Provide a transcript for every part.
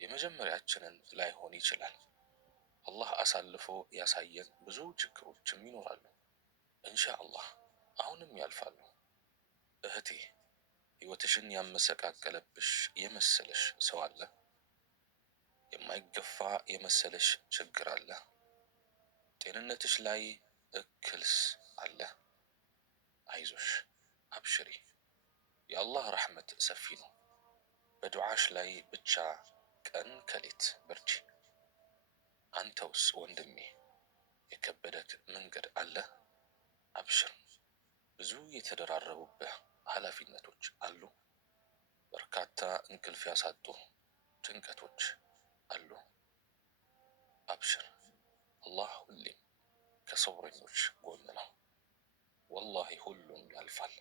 የመጀመሪያችንን ላይሆን ይችላል። አላህ አሳልፎ ያሳየን ብዙ ችግሮችም ይኖራሉ። ኢንሻአላህ አሁንም ያልፋሉ። እህቴ ሕይወትሽን ያመሰቃቀለብሽ የመሰለሽ ሰው አለ? የማይገፋ የመሰለሽ ችግር አለ? ጤንነትሽ ላይ እክልስ አለ? አይዞሽ አብሽሪ፣ የአላህ ረሕመት ሰፊ ነው። በዱዓሽ ላይ ብቻ ቀን ከሌት በርቺ። አንተውስ ወንድሜ የከበደክ መንገድ አለ? አብሽር፣ ብዙ የተደራረቡብህ ኃላፊነቶች አሉ። በርካታ እንቅልፍ ያሳጡ ጭንቀቶች አሉ። አብሽር፣ አላህ ሁሌም ከሰብረኞች ጎን ነው። ወላሂ ሁሉም ያልፋል።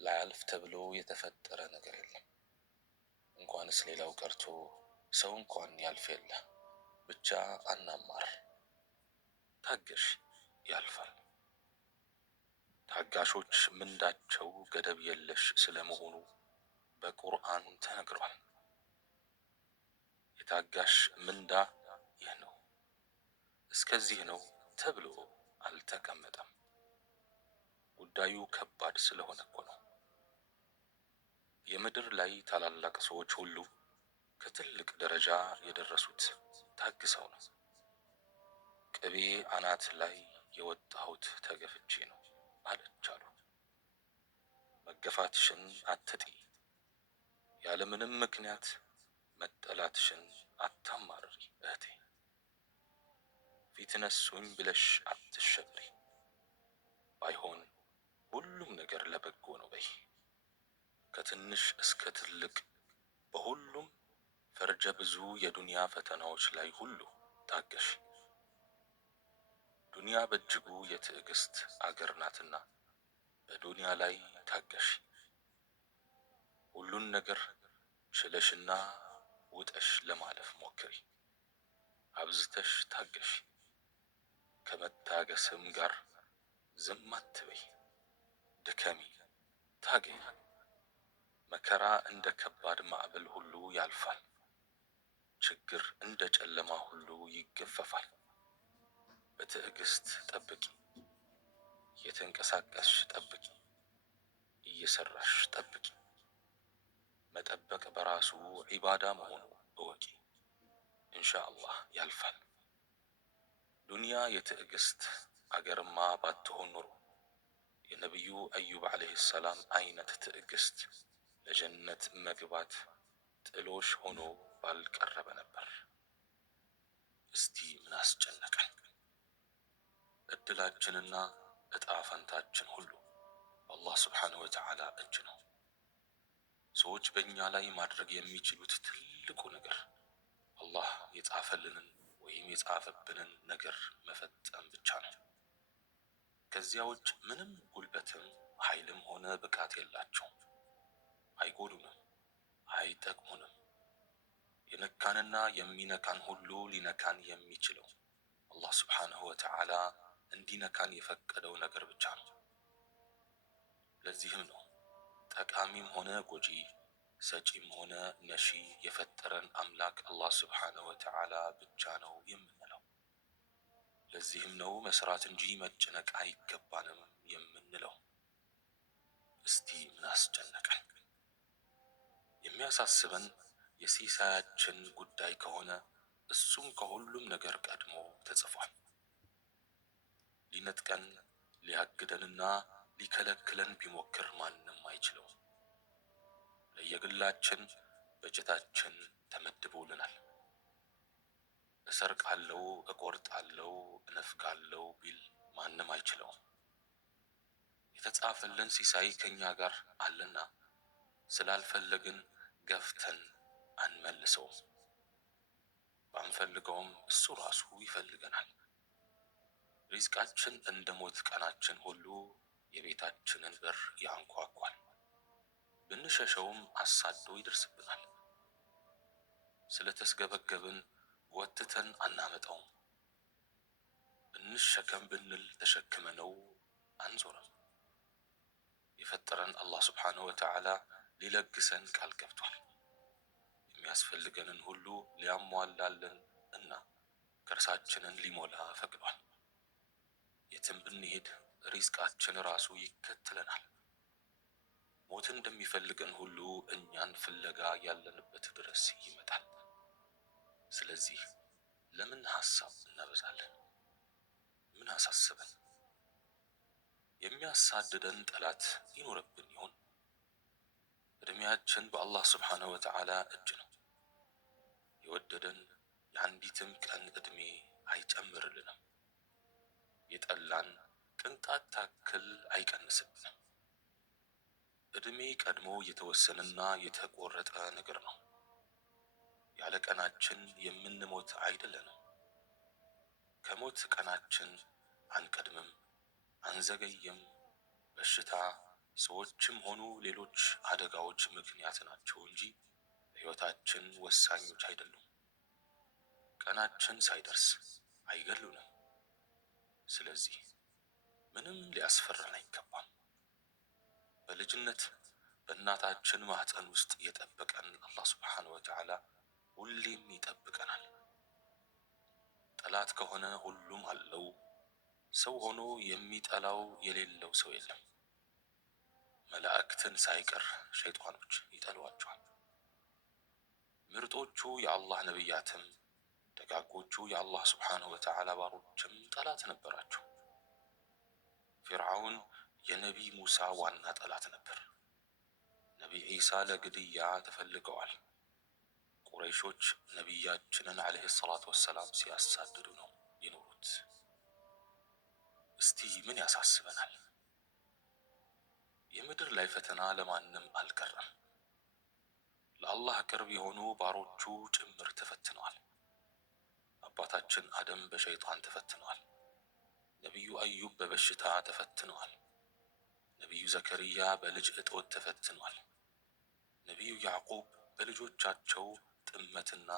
ላያልፍ ተብሎ የተፈጠረ ነገር የለም። እንኳንስ ሌላው ቀርቶ ሰው እንኳን ያልፍ የለ። ብቻ አናማር፣ ታገሽ፣ ያልፋል። ታጋሾች ምንዳቸው ገደብ የለሽ ስለመሆኑ በቁርአን ተነግሯል። የታጋሽ ምንዳ ይህ ነው፣ እስከዚህ ነው ተብሎ አልተቀመጠም። ጉዳዩ ከባድ ስለሆነ እኮ ነው። የምድር ላይ ታላላቅ ሰዎች ሁሉ ከትልቅ ደረጃ የደረሱት ታግሰው ነው። ቅቤ አናት ላይ የወጣሁት ተገፍቼ ነው አለች አሉ። መገፋትሽን አትጥይ፣ ያለምንም ምክንያት መጠላትሽን አታማርሪ እህቴ። ፊት ነሱኝ ብለሽ አትሸበሪ። ባይሆን ሁሉም ነገር ለበጎ ነው በይ። ከትንሽ እስከ ትልቅ በሁሉም ፈርጀ ብዙ የዱንያ ፈተናዎች ላይ ሁሉ ታገሽ። ዱንያ በእጅጉ የትዕግስት አገር ናትና በዱንያ ላይ ታገሽ። ሁሉን ነገር ችለሽና ውጠሽ ለማለፍ ሞክሪ። አብዝተሽ ታገሽ። ከመታገስም ጋር ዝም አትበይ። ድከሚ፣ ታገይ። መከራ እንደ ከባድ ማዕበል ሁሉ ያልፋል። ችግር እንደ ጨለማ ሁሉ ይገፈፋል። በትዕግስት ጠብቂ። እየተንቀሳቀስሽ ጠብቂ፣ እየሰራሽ ጠብቂ። መጠበቅ በራሱ ዒባዳ መሆኑ እወቂ። ኢንሻአላህ ያልፋል። ዱንያ የትዕግስት አገርማ ባትሆን ኖሮ የነቢዩ አዩብ ዓለይሂ ሰላም አይነት ትዕግስት ለጀነት መግባት ጥሎሽ ሆኖ ባልቀረበ ነበር። እስቲ ምን አስጨነቀን? እድላችንና እጣ ፈንታችን ሁሉ በአላህ ስብሓነሁ ወተዓላ እጅ ነው። ሰዎች በእኛ ላይ ማድረግ የሚችሉት ትልቁ ነገር አላህ የጻፈልንን ወይም የጻፈብንን ነገር መፈጸም ብቻ ነው። ከዚያ ውጭ ምንም ጉልበትም ኃይልም ሆነ ብቃት የላቸውም። አይጎዱንም፣ አይጠቅሙንም። የነካንና የሚነካን ሁሉ ሊነካን የሚችለው አላህ ስብሓነሁ ወተዓላ እንዲነካን የፈቀደው ነገር ብቻ ነው። ለዚህም ነው ጠቃሚም ሆነ ጎጂ፣ ሰጪም ሆነ ነሺ የፈጠረን አምላክ አላህ ስብሓነሁ ወተዓላ ብቻ ነው የምንለው። ለዚህም ነው መስራት እንጂ መጨነቅ አይገባንም የምንለው። እስቲ ምን አስጨነቀን? የሚያሳስበን የሲሳያችን ጉዳይ ከሆነ እሱም ከሁሉም ነገር ቀድሞ ተጽፏል። ሊነጥቀን ሊያግደንና ሊከለክለን ቢሞክር ማንም አይችለውም። ለየግላችን በጀታችን ተመድቦልናል። እሰርቃለሁ፣ እቆርጣለሁ፣ እነፍጋለሁ ቢል ማንም አይችለውም። የተጻፈልን ሲሳይ ከኛ ጋር አለና ስላልፈለግን ገፍተን አንመልሰውም። ባንፈልገውም እሱ ራሱ ይፈልገናል። ሪዝቃችን እንደ ሞት ቀናችን ሁሉ የቤታችንን በር ያንኳኳል። ብንሸሸውም አሳዶ ይደርስብናል። ስለተስገበገብን ወጥተን አናመጣውም። እንሸከም ብንል ተሸክመነው አንዞርም። የፈጠረን አላህ ስብሓነሁ ወተዓላ ሊለግሰን ቃል ገብቷል። የሚያስፈልገንን ሁሉ ሊያሟላልን እና ከርሳችንን ሊሞላ ፈቅዷል። የትም ብንሄድ ሪዝቃችን ራሱ ይከተለናል። ሞትን እንደሚፈልገን ሁሉ እኛን ፍለጋ ያለንበት ድረስ ይመጣል። ስለዚህ ለምን ሐሳብ እናበዛለን? ምን አሳስበን? የሚያሳድደን ጠላት ይኖርብን ይሆን? እድሜያችን በአላህ ስብሓነሁ ወተዓላ እጅ ነው። የወደደን የአንዲትም ቀን እድሜ አይጨምርልንም። የጠላን ቅንጣት ታክል አይቀንስብንም። እድሜ ቀድሞ የተወሰነና የተቆረጠ ነገር ነው። ያለ ቀናችን የምንሞት አይደለንም። ከሞት ቀናችን አንቀድምም፣ አንዘገይም። በሽታ፣ ሰዎችም ሆኑ ሌሎች አደጋዎች ምክንያት ናቸው እንጂ ለሕይወታችን ወሳኞች አይደሉም። ቀናችን ሳይደርስ አይገሉንም። ስለዚህ ምንም ሊያስፈራን አይገባም። በልጅነት በእናታችን ማህፀን ውስጥ የጠበቀን አላህ ሱብሓነሁ ወተዓላ ሁሌም ይጠብቀናል። ጠላት ከሆነ ሁሉም አለው። ሰው ሆኖ የሚጠላው የሌለው ሰው የለም። መላእክትን ሳይቀር ሸይጣኖች ይጠሏቸዋል። ምርጦቹ የአላህ ነቢያትም ደጋጎቹ የአላህ ሱብሓነሁ ወተዓላ ባሮችም ጠላት ነበራቸው። ፊርዓውን የነቢይ ሙሳ ዋና ጠላት ነበር። ነቢይ ዒሳ ለግድያ ተፈልገዋል። ቁረይሾች ነቢያችንን ዓለይሂ ሰላቱ ወሰላም ሲያሳድዱ ነው የኖሩት። እስቲ ምን ያሳስበናል? የምድር ላይ ፈተና ለማንም አልቀረም። ለአላህ ቅርብ የሆኑ ባሮቹ ጭምር ተፈትነዋል። አባታችን አደም በሸይጣን ተፈትነዋል። ነቢዩ አዩብ በበሽታ ተፈትነዋል። ነቢዩ ዘከርያ በልጅ እጦት ተፈትኗል። ነቢዩ ያዕቁብ በልጆቻቸው ጥመትና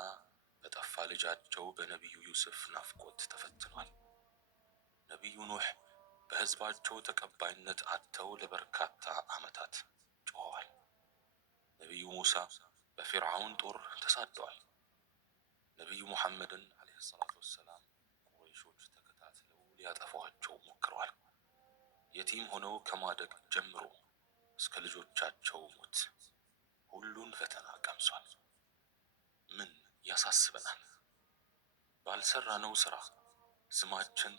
በጠፋ ልጃቸው በነቢዩ ዩስፍ ናፍቆት ተፈትኗል። ነቢዩ ኑህ በሕዝባቸው ተቀባይነት አጥተው ለበርካታ ዓመታት ጮኸዋል። ነቢዩ ሙሳ በፊርዓውን ጦር ተሳደዋል። ነቢዩ ሙሐመድን ዓለይሂ ሰላቱ ወሰላም ቁረይሾች ተከታትለው ሊያጠፏቸው ሞክረዋል። የቲም ሆነው ከማደግ ጀምሮ እስከ ልጆቻቸው ሞት ሁሉን ፈተና ቀምሷል። ምን ያሳስበናል? ባልሰራነው ሥራ ስማችን